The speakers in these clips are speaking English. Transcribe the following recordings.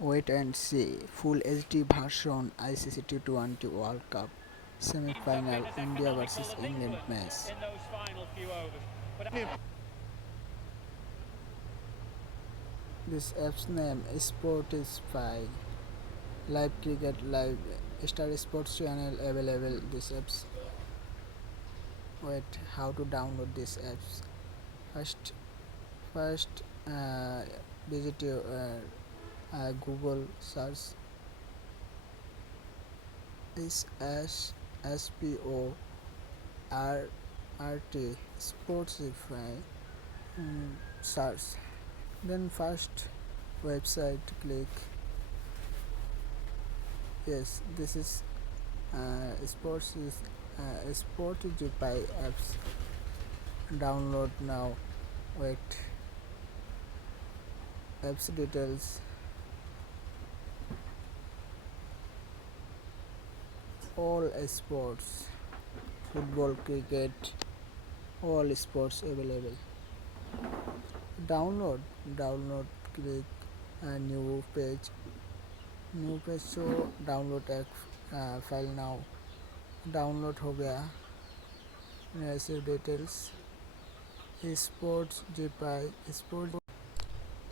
Wait and see. Full HD version ICC T20 World Cup semi-final India versus England match. This app's name is Spotify. Live cricket, live Star Sports channel available. This apps. Wait, how to download these apps? First, first, uh, visit your Google search is SPORT Spotify search. Then first website click. Yes, this is sports is Spotify apps. Download now. Wait, apps details. All sports, football, cricket, all sports available. Download, download. Click a new page show download एक file now download हो गया ऐसे details sports जीपाई sport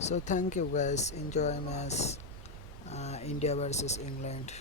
so thank you guys enjoy match India versus England.